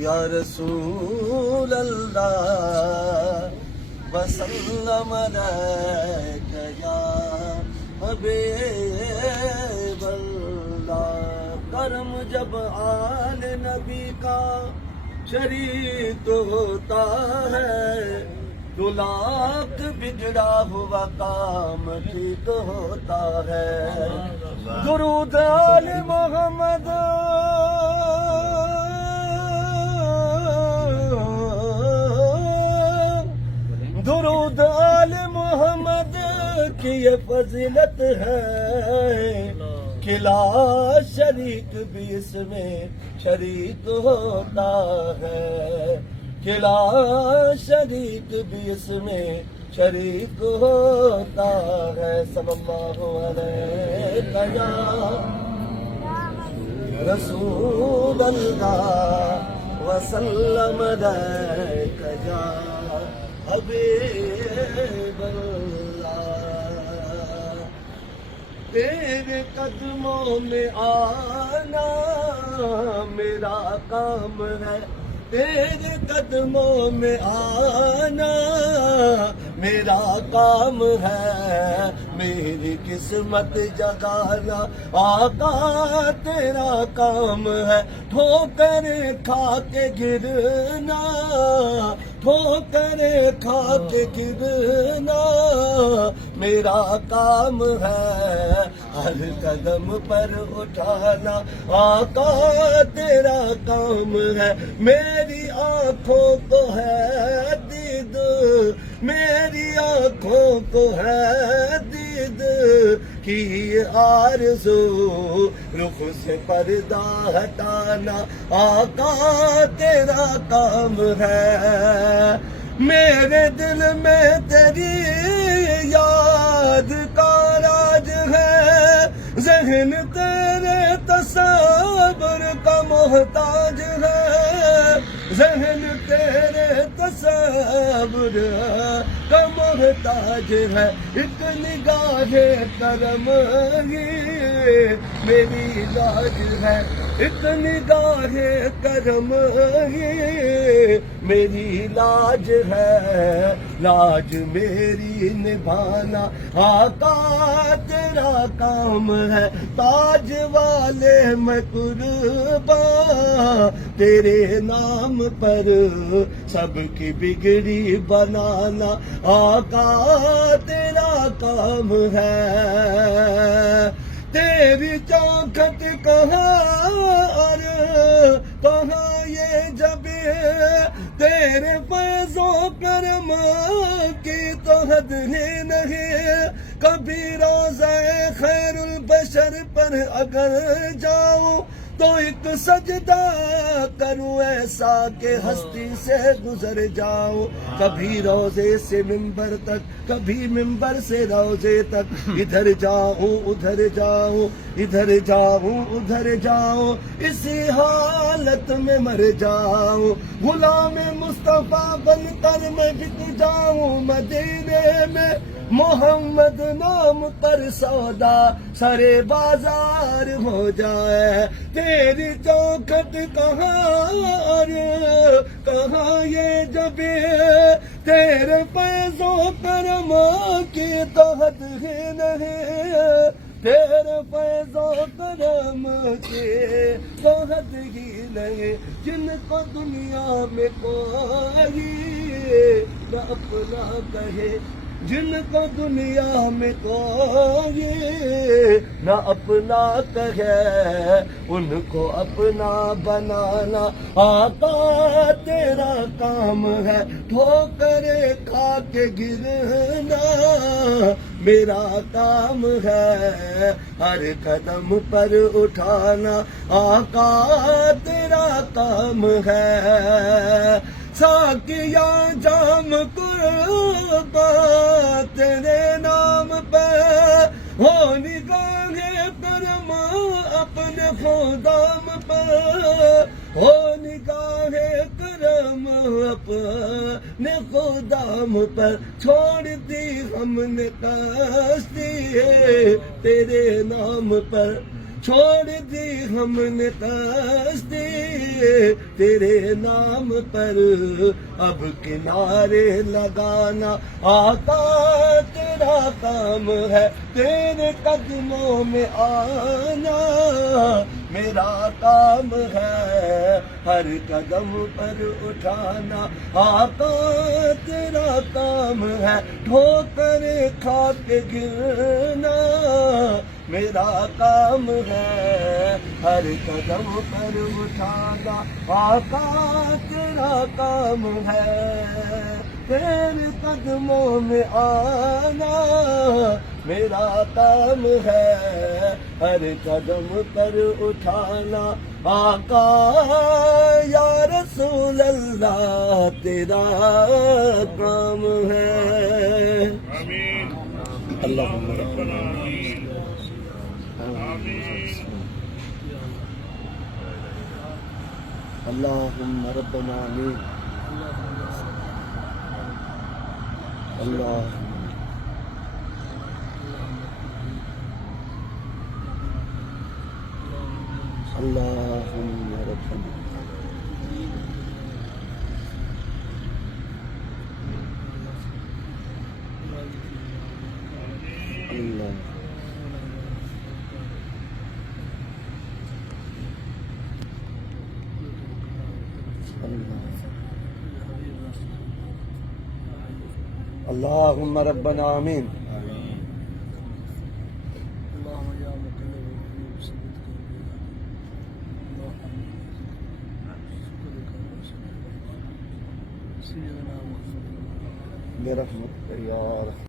یا رسول اللہ وسلم علیک یا حبیب اللہ. کرم جب آل نبی کا شریک ہوتا ہے تو لاکھ بگڑا ہوا کام ٹھیک ہوتا ہے. درود آل محمد درود آل محمد کی یہ فضیلت ہے کہ لا شریک بھی اس میں شریک ہوتا ہے. کہ لا شریک بھی اس میں شریک ہوتا ہے. صلی اللہ علیہ یا رسول اللہ وسلم علیک یا حبیب اللہ. تیرے قدموں میں آنا میرا کام ہے. تیرے قدموں میں آنا میرا کام ہے. میری قسمت جگانا آقا تیرا کام ہے. ٹھوکر کھا کے گرنا ٹھوکر کھا کے گرنا میرا کام ہے. ہر قدم پر اٹھانا آقا تیرا کام ہے. میری آنکھوں کو ہے دید میری آنکھوں کو ہے دید کی آرزو. رخ سے پردہ ہٹانا آقا تیرا کام ہے. میرے دل میں تیری یاد کا راج ہے. ذہن تیرے تصور کا محتاج ہے. ذہن تیرے تصور کا محتاج ہے. ایک نگاہ کرم ہی میری لاج ہے. ایک نگاہ کرم ہی میری لاج ہے. لاج میری نبھانا آقا تیرا کام ہے. تاج والے میں قربان تیرے نام پر سب کی بگڑی بنانا آقا تیرا کام ہے. تیری چوکھٹ کہاں اور کہاں یہ جب تیرے فیض و کرم کی تو حد ہی نہیں. کبھی روضہ خیر البشر پر اگر جاؤں تو ایک سجدہ کروں ایسا کہ ہستی سے گزر جاؤں. کبھی روضے سے ممبر تک کبھی ممبر سے روضے تک ادھر جاؤں ادھر جاؤں ادھر جاؤں ادھر جاؤں اسی حالت میں مر جاؤں. غلام مصطفیٰ بن کر میں بک جاؤں مدینے میں. محمد نام پر سودا سرے بازار ہو جائے. تیری چوکھٹ کہاں اور کہاں یہ جب تیرے فیض و کرم کی تو حد ہی نہیں. تیرے فیض و کرم کی تو حد ہی نہیں. جن کو دنیا میں کوئی نہ اپنا کہے جن کو دنیا میں کوئی نہ اپنا کہے ان کو اپنا بنانا آقا تیرا کام ہے. ٹھوکر کھا کے گرنا میرا کام ہے. ہر قدم پر اٹھانا آقا تیرا کام ہے. ساقیا جام قربان تیرے نام پہ ہو نگاہ کرم اپنے خدام پر ہو نگاہ کرم اپنے خدام پر. چھوڑ دی ہم نے کشتی تیرے نام پر چھوڑ دی ہم نے قصدی تیرے نام پر اب کنارے لگانا آقا تیرا کام ہے تیرے قدموں میں آنا میرا کام ہے ہر قدم پر اٹھانا آقا تیرا کام ہے ٹھوکر کھا کے گرنا میرا کام ہے ہر قدم پر اٹھانا آقا تیرا کام ہے تیرے قدموں میں آنا میرا کام ہے ہر قدم پر اٹھانا آقا یا رسول اللہ تیرا کام ہے آمین اللہم ربنا آمین آمین اللہم ربنا آمین اللہ اللہم ربنا اللہ اللہم ربنا آمین اللهم يا مقلب القلوب ثبت قلوبنا سيدنا محمد برحمتك یا رحمت